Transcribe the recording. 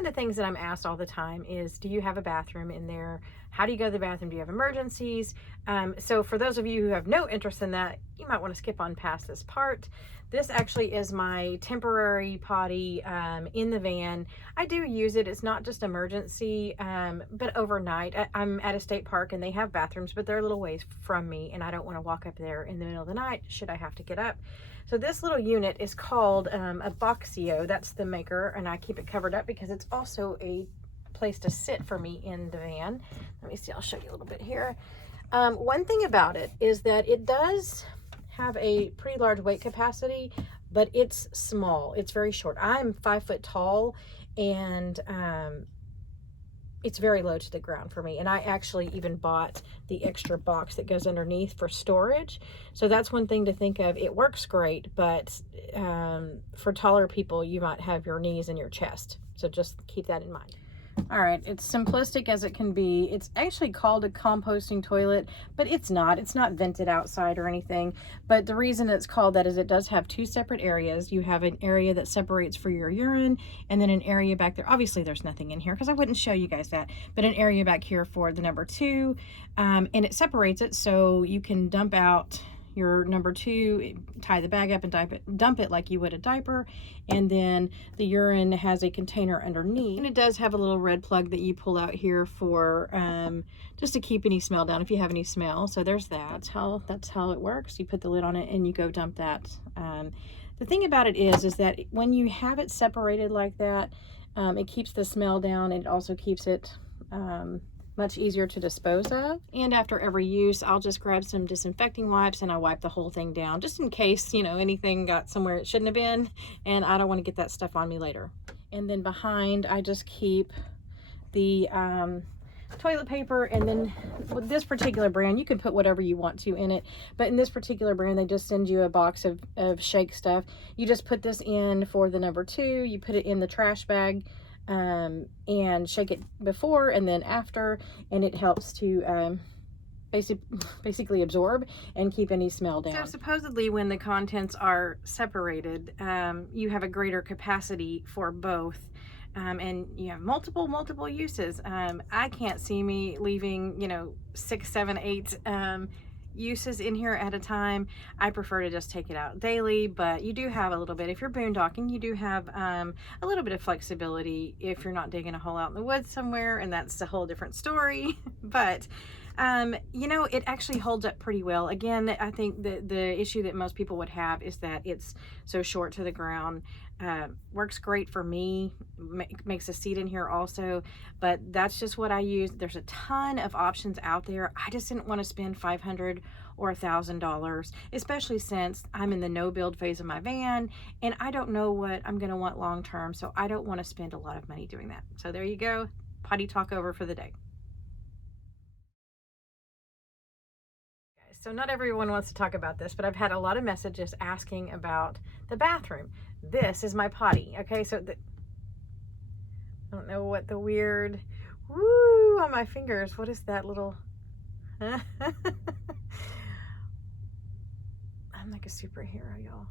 of the things that I'm asked all the time is, do you have a bathroom in there? How do you go to the bathroom? Do you have emergencies? So for those of you who have no interest in that, you might want to skip on past this part. This actually is my temporary potty in the van. I do use it. It's not just emergency, but overnight. I'm at a state park and they have bathrooms, but they're a little ways from me, and I don't want to walk up there in the middle of the night should I have to get up. So this little unit is called a Boxio. That's the maker, and I keep it covered up because it's also a place to sit for me in the van. Let me see, I'll show you a little bit here. One thing about it is that it does have a pretty large weight capacity, but it's small. It's very short. I'm 5 foot tall, and it's very low to the ground for me. And I actually even bought the extra box that goes underneath for storage. So that's one thing to think of. It works great, but for taller people, you might have your knees in your chest. So just keep that in mind. All right, it's simplistic as it can be. It's actually called a composting toilet, but it's not. It's not vented outside or anything. But the reason it's called that is it does have two separate areas. You have an area that separates for your urine, and then an area back there. Obviously, there's nothing in here because I wouldn't show you guys that, but an area back here for the number two, and it separates it so you can dump out your number two, tie the bag up and dump it like you would a diaper, and then the urine has a container underneath, and it does have a little red plug that you pull out here for just to keep any smell down if you have any smell. So there's that. That's how it works. You put the lid on it and you go dump that. The thing about it is that when you have it separated like that, it keeps the smell down, and it also keeps it much easier to dispose of. And after every use, I'll just grab some disinfecting wipes and I wipe the whole thing down just in case, you know, anything got somewhere it shouldn't have been, and I don't want to get that stuff on me later. And then behind, I just keep the toilet paper, and then with this particular brand, you can put whatever you want to in it, but in this particular brand, they just send you a box of shake stuff. You just put this in for the number two, you put it in the trash bag, and shake it before and then after, and it helps to basically absorb and keep any smell down. So supposedly when the contents are separated, you have a greater capacity for both, and you have multiple uses. I can't see me leaving, you know, 6, 7, 8 uses in here at a time. I prefer to just take it out daily, but you do have a little bit, if you're boondocking, you do have a little bit of flexibility if you're not digging a hole out in the woods somewhere, and that's a whole different story. But you know, it actually holds up pretty well. Again, I think the issue that most people would have is that it's so short to the ground. Works great for me, makes a seat in here also, but that's just what I use. There's a ton of options out there. I just didn't want to spend $500 or $1,000, especially since I'm in the no build phase of my van and I don't know what I'm going to want long term, so I don't want to spend a lot of money doing that. So there you go, potty talk over for the day. So not everyone wants to talk about this, but I've had a lot of messages asking about the bathroom. This is my potty. Okay, so I don't know what the weird woo on my fingers. What is that little? I'm like a superhero, y'all.